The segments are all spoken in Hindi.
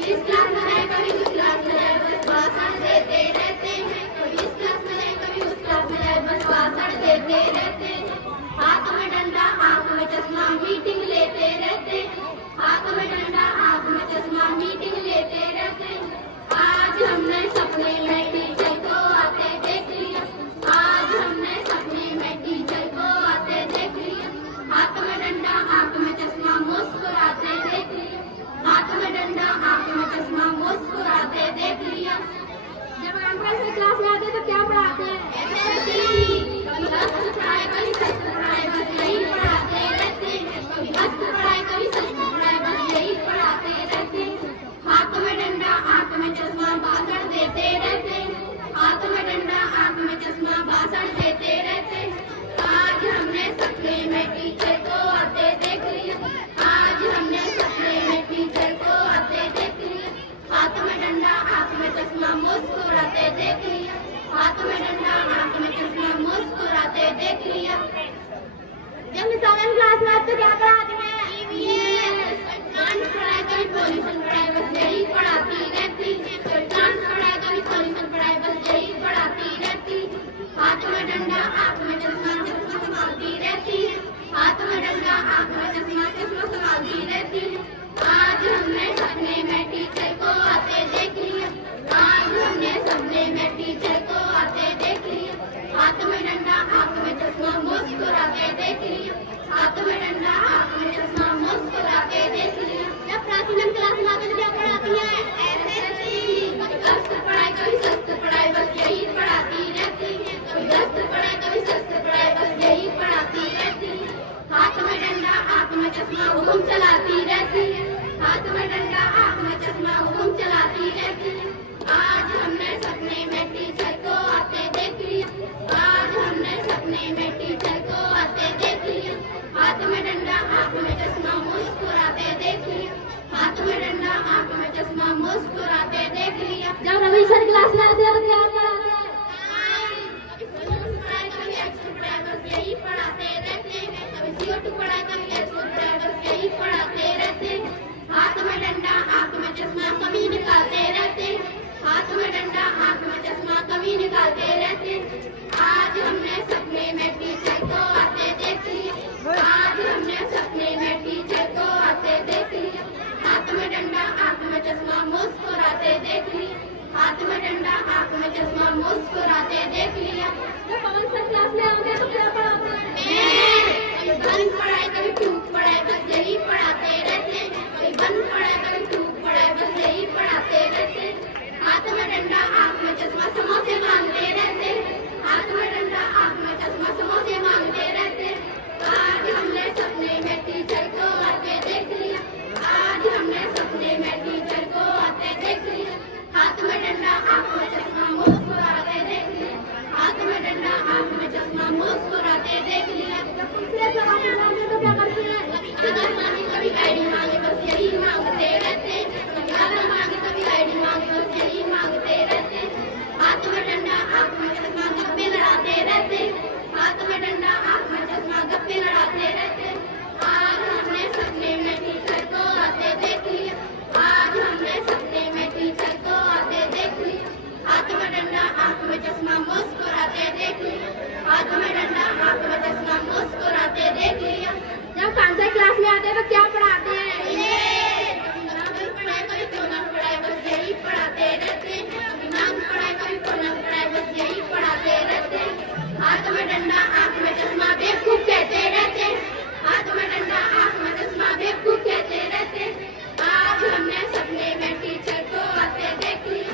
कभी इस क्लास में है कभी उस क्लास में है, बस भाषण देते रहते हैं। कभी इस क्लास में है कभी उस क्लास में है, बस भाषण देते रहते हैं। हाथ में डंडा आंख में चश्मा मीटिंग लेते रहते हैं। हाथ में डंडा आंख में चश्मा मीटिंग लेते रहते हैं। आज हमने सपने में टीचर को आते देख लिया। आज हमने सपने में टीचर को आते देख लिया। हाथ में डंडा आंख में चश्मा मुस्कुराते देख लिया। हाथ में डंडा आंख में चश्मा मुस्कुराते देख लिया। जब एंट्रेंस क्लास में आते तो क्या पढ़ाते हैं? कभी हस्त पढ़ाई कभी शस्त्र पढ़ाई, बस यही पढ़ाते रहते हैं। कभी हस्त पढ़ाई कभी शस्त्र पढ़ाई, बस यही पढ़ाते रहते हैं। हाथ में डंडा आंख में चश्मा भाषण देते रहते हैं। हाथ में डंडा आंख में चश्मा भाषण देते रहते हैं। आज हमने सपने में टीचर को आते देख लिया। आज हमने सपने में टीचर को आते देख लिया। हाथ में डंडा आंख में चश्मा मुस्कुराते देख लिया। हाथ में डंडा आंख में चश्मा मुस्कुराते देख लिया। जब सेवन क्लास में तो क्या पढ़ाती हैं? डांस पढ़ाई कभी पॉल्यूशन पढ़ाई, बस यही पढ़ाती रहती है। डांस पढ़ाई कभी पॉल्यूशन पढ़ाई, बस यही पढ़ाती रहती है। हाथ में डंडा आंख में चश्मा चश्मा संभालती रहती है। हाथ में डंडा आंख में चश्मा चश्मा संभालती रहती है। आज हमने सपने में टीचर को आते देख लिया। आज हमने सपने में टीचर को आते देख लिया। हाथ में डंडा आंख में चश्मा मुस्कुराते देख लिया। हाथ में डंडा आंख में चश्मा मुस्कुराते देख लिया। जब प्राचीन क्लास में आते तो क्या पढ़ाती हैं? कभी हस्त पढ़ाई कभी शस्त्र पढ़ाई, बस यही पढ़ाती रहती है। कभी हस्त पढ़ाई कभी शस्त्र पढ़ाई, बस यही पढ़ाती रहती है। हाथ में डंडा आंख में चश्मा हुकुम चलाती रहती है। हाथ में डंडा आंख में चश्मा हुकुम चलाती रहती है। आज हमने सपने में टीचर को आते देख लिया। आज हमने सपने में टीचर को आते देख लिया। हाथ में डंडा आंख में चश्मा मुस्कुराते देख लिया। हाथ में डंडा आंख में चश्मा मुस्कुराते देख लिया। जब रविशर क्लास में आते हैं तो क्या पढ़ाते हैं? कभी एक्स्ट्रा पढ़ाई, बस यही पढ़ाते रहते हैं। कभी CO2 पढ़ाई कभी एक्स्ट्रा पढ़ाई, बस यही पढ़ाते रहते हैं। हाथ में डंडा आंख में चश्मा कभी निकालते रहते हैं। हाथ में डंडा आंख में चश्मा कभी निकालते रहते हैं। आज हमने सपने में टीचर को आते देख लिया। आज हमने सपने में टीचर को आते देख लिया। हाथ में डंडा आंख में चश्मा मुस्कुराते देख लिया। हाथ में डंडा आंख में चश्मा मुस्कुराते देख लिया। जब पवन सर क्लास में आओगे तो क्या पढ़ाते हैं? कभी बंद पढ़ाई कभी टूक पढ़ाई, बस यही पढ़ाते रहते हैं। कभी बंद पढ़ाई कभी टूक पढ़ाई, बस यही पढ़ाते रहते हैं। हाथ में डंडा आंख में चश्मा समोसे मांगते रहते हैं। हाथ में डंडा आंख में चश्मा समोसे मांगते रहते हैं। आज हमने सपने में टीचर को आते देख लिया। आज हमने सपने में टीचर को आते देख लिया। हाथ में डंडा आंख में चश्मा मुस्कुराते देख लिया। हाथ में डंडा आंख में चश्मा मुस्कुराते देख लिया। दूसरे सवाल मांगे तो क्या करते हैं? कभी आधार मांगे कभी ID मांगे, बस यही मांगते रहते हैं। कभी आधार मांगे कभी ID मांगे, बस यही मांगते रहते हैं। हाथ में डंडा आंख में चश्मा गप्पे लड़ाते रहते हैं। हाथ में डंडा आंख में चश्मा गप्पे लड़ाते रहते हैं। आज हमने सपने में टीचर को आते देख लिया। आज हमने सपने में टीचर को आते देख लिया। हाथ में डंडा आंख में चश्मा मुस्कुराते देख लिया। हाथ में डंडा आंख में चश्मा मुस्कुराते देख लिया। जब कांसेप्ट क्लास में आते हैं तो क्या पढ़ाते हैं? कभी पढ़ाई कभी प्रोनाउन पढ़ाई, बस यही पढ़ाते रहते हैं। कभी नाउन पढ़ाई कभी प्रोनाउन पढ़ाई, बस यही पढ़ाते रहते हैं। हाथ में डंडा आंख में चश्मा बेवकूफ कहते रहते हैं। हाथ में डंडा आंख में चश्मा बेवकूफ कहते रहते हैं। आज हमने सपने में टीचर को आते देख लिया।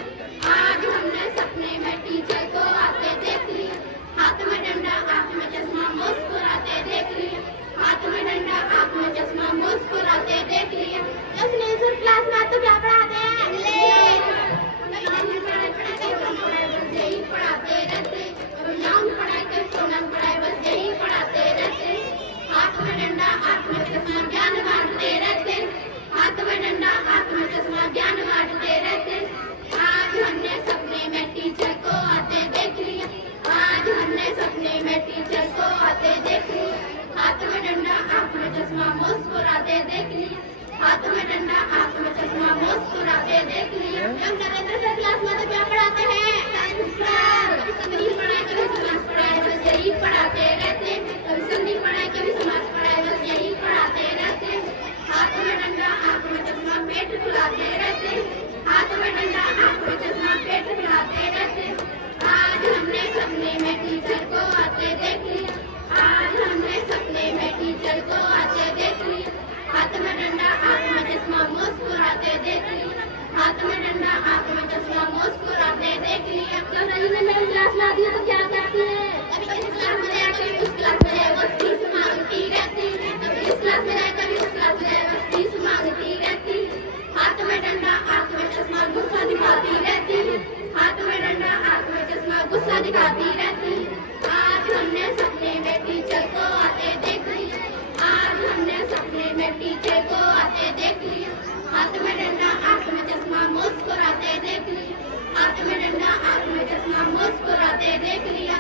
आज हमने सपने में टीचर को आते देख लिया। हाथ में डंडा आंख में चश्मा मुस्कुराते देख लिया। हाथ में डंडा आंख में चश्मा मुस्कुराते देख लिया। जब नेचर क्लास में तो क्या पढ़ाते हैं? यही पढ़ाते रहते हैं। कभी नाउन पढ़ाई कभी प्रोनाउन पढ़ाई, बस यही पढ़ाते रहते हैं। हाथ में डंडा आंख में चश्मा ज्ञान बांटते रहते हैं। हाथ में डंडा आंख में चश्मा ज्ञान बांटते रहते हैं। आज हमने सपने में टीचर को आते देख लिया। आज हमने सपने में टीचर को आते देख लिया। हाथ में डंडा आंख में चश्मा मुस्कुराते देख लिया। हाथ में डंडा आंख में चश्मा मुस्कुराते जब नरेंद्र सर क्लास में तो क्या पढ़ाते हैं? संस्कार। कभी पढ़ाए कभी समाज पढ़ाए बस यही पढ़ाते रहते हैं। कभी संधि पढ़ाए कभी समाज पढ़ाए बस यही पढ़ाते रहते हैं। हाथ में डंडा आंख में चश्मा पेट फुलाते रहते हैं। हाथ में डंडा आंख में चश्मा पेट फुलाते रहते हैं। आज हमने सपने में टीचर को आते देख लिया। आज हमने सपने में टीचर को आते देख लिया। हाथ में डंडा आंख में चश्मा मुस्कुराते देख लिया। हाथ में डंडा आंख में चश्मा मुस्कुराते देख लिया। जब रही ने मेरी क्लास में आती है तो क्या करती है? कभी इस क्लास में जाए कभी उस क्लास में जाए बस फीस मांगती रहती है। कभी इस क्लास में जाए कभी उस क्लास में जाए बस फीस मांगती रहती है। हाथ में डंडा आंख में चश्मा गुस्सा दिखाती रहती है। हाथ में डंडा आंख में चश्मा गुस्सा दिखाती रहती है। आज हमने सपने में टीचर को आते देख लिया। आज हमने सपने में टीचर को आते देख लिया। हाथ में डंडा आंख में चश्मा मुस्कुराते देख लिया। हाथ में डंडा आंख में चश्मा मुस्कुराते देख लिया।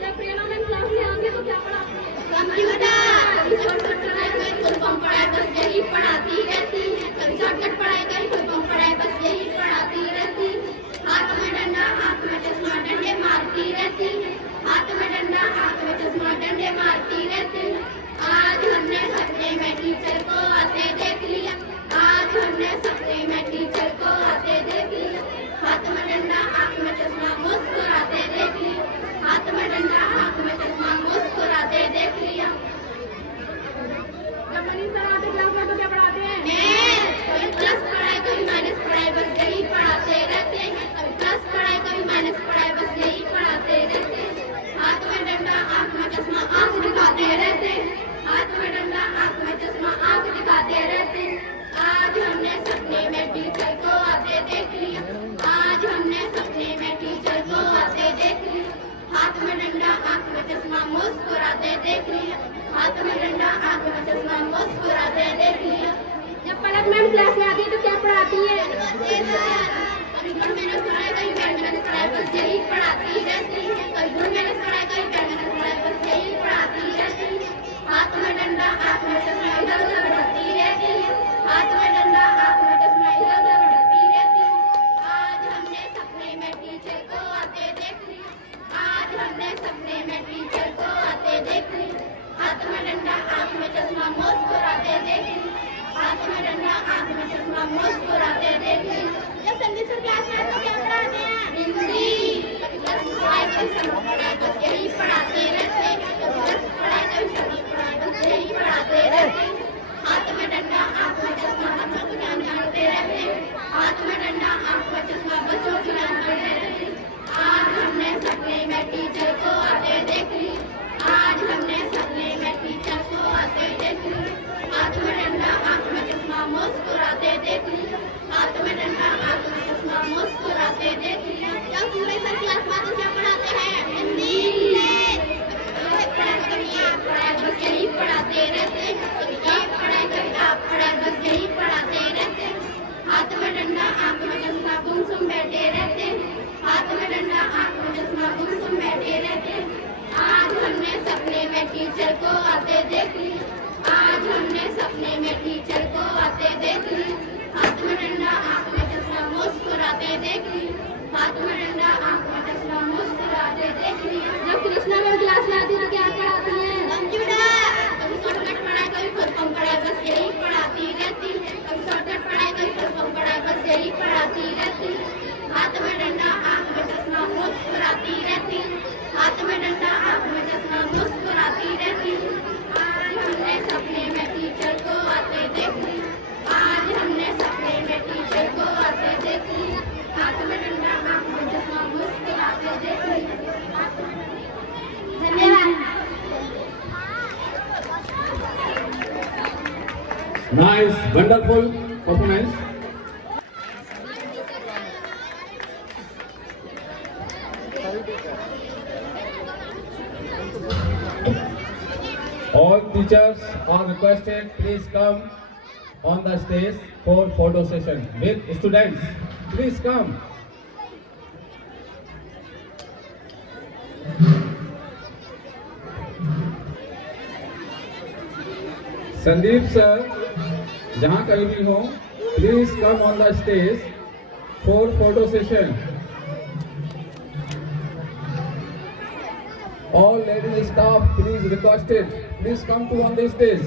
जब प्रेरणा मैम क्लास में आती है तो क्या पढ़ाती है? कंप्यूटर। कभी शॉर्टकट पढ़ाई कभी फुल फॉर्म पढ़ाई बस यही पढ़ाती रहती है। कभी शॉर्टकट पढ़ाई कभी फुल फॉर्म पढ़ाई बस यही पढ़ाती रहती है। हाथ में डंडा आंख में चश्मा डंडे मारती रहती है। हाथ में डंडा आंख में चश्मा डंडे मारती रहती है। आज हमने सपने में टीचर को आते देख लिया। आज हमने सपने में टीचर को आते देख लिया। हाथ में डंडा आंख में चश्मा मुस्कुराते देख लिया। हाथ में डंडा आंख में चश्मा मुस्कुराते देख लिया। जब मनीष सर आते क्लास में तो क्या पढ़ाते हैं? कभी प्लस पढ़ाई कभी माइनस पढ़ाई बस यही पढ़ाते रहते हैं। कभी प्लस पढ़ाई कभी माइनस पढ़ाई बस यही पढ़ाते रहते हैं। हाथ में डंडा आंख में चश्मा आंख दिखाते रहते हैं। हाथ में डंडा आंख में चश्मा आंख दिखाते रहते हैं। आज हमने सपने में टीचर को आते देख लिया। आज हमने सपने में टीचर को आते देख लिया। हाथ में डंडा आंख में चश्मा मुस्कुराते देख लिया। हाथ में डंडा आंख में चश्मा मुस्कुराते देख लिया। जब पलक मैम क्लास में आती है तो क्या पढ़ाती है? कभी गुड मैनर्स पढ़ाई कभी बैड मैनर्स पढ़ाई बस यही पढ़ाती रहती है। कभी गुड मैनर्स पढ़ाई कभी बैड मैनर्स पढ़ाई बस यही पढ़ाती रहती है। हाथ में डंडा आंख में चश्मा इधर उधर बढ़ती रहती है। हाथ में डंडा आंख में चश्मा इधर उधर बढ़ती रहती है। आज हमने सपने में टीचर को आते देख लिया। आज हमने सपने में टीचर को आते देख लिया। हाथ में डंडा आंख में चश्मा मुस्कुराते देख लिया। हाथ में डंडा आंख में चश्मा मुस्कुराते देख लिया। जब संगीत सर क्लास में तो क्या पढ़ाते हैं? हिंदी। कभी क्लास पढ़ाई कभी संगीत पढ़ाई बस यही पढ़ाते रहते हैं। कभी क्लास पढ़ाई कभी संगीत पढ़ाई बस यही पढ़ाते रहते हैं। हाथ में डंडा आंख में चश्मा बच्चों को ज्ञान बांटते रहते हैं। हाथ में डंडा आंख में चश्मा बच्चों को ज्ञान बांटते रहते हैं। आज हमने सपने में टीचर को आते देख लिया। आज हमने सपने में टीचर को आते देख लिया। हाथ में डंडा आंख में चश्मा मुस्कुराते देख लिया। हाथ में डंडा आंख में चश्मा मुस्कुराते देख लिया। जब सूर्य सर क्लास में तो क्या पढ़ाते हैं? हिंदी। कभी आप पढ़ाई बस यही पढ़ाते रहते हैं। कभी आप पढ़ाई कभी आप पढ़ाई बस यही पढ़ाते रहते हैं। हाथ में डंडा आंख में चश्मा गुमसुम बैठे रहते हैं। हाथ में डंडा आंख में चश्मा गुमसुम बैठे रहते हैं। आज हमने सपने में टीचर को आते देख लिया। आज हमने सपने में टीचर को आते देख लिया। हाथ में डंडा आंख में चश्मा मुस्कुराते देख लिया। हाथ में डंडा आंख में चश्मा मुस्कुराते देख लिया। जब कृष्णा मैम क्लास में आती तो क्या पढ़ाती है? कंप्यूटर। कभी शॉर्टकट पढ़ाई कभी फुल फॉर्म पढ़ाई बस यही पढ़ाती रहती है। कभी शॉर्टकट पढ़ाई कभी फुल फॉर्म पढ़ाई बस यही पढ़ाती रहती है। हाथ में डंडा आंख में चश्मा मुस्कुराती रहती है। हाथ में डंडा आंख में चश्मा मुस्कुराती रहती है। आज हमने सपने में टीचर को आते देख लिया। आज हमने सपने में टीचर को आते देख लिया। हाथ में डंडा आंख में चश्मा मुस्कुराते देख लिया। धन्यवाद। Nice, wonderful performance. All teachers are requested, please come on the stage for photo session with students. Please come. Sandeep sir, जहाँ कहीं भी हो, please come on the stage for photo session. All ladies staff, please requested, please come to on the stage.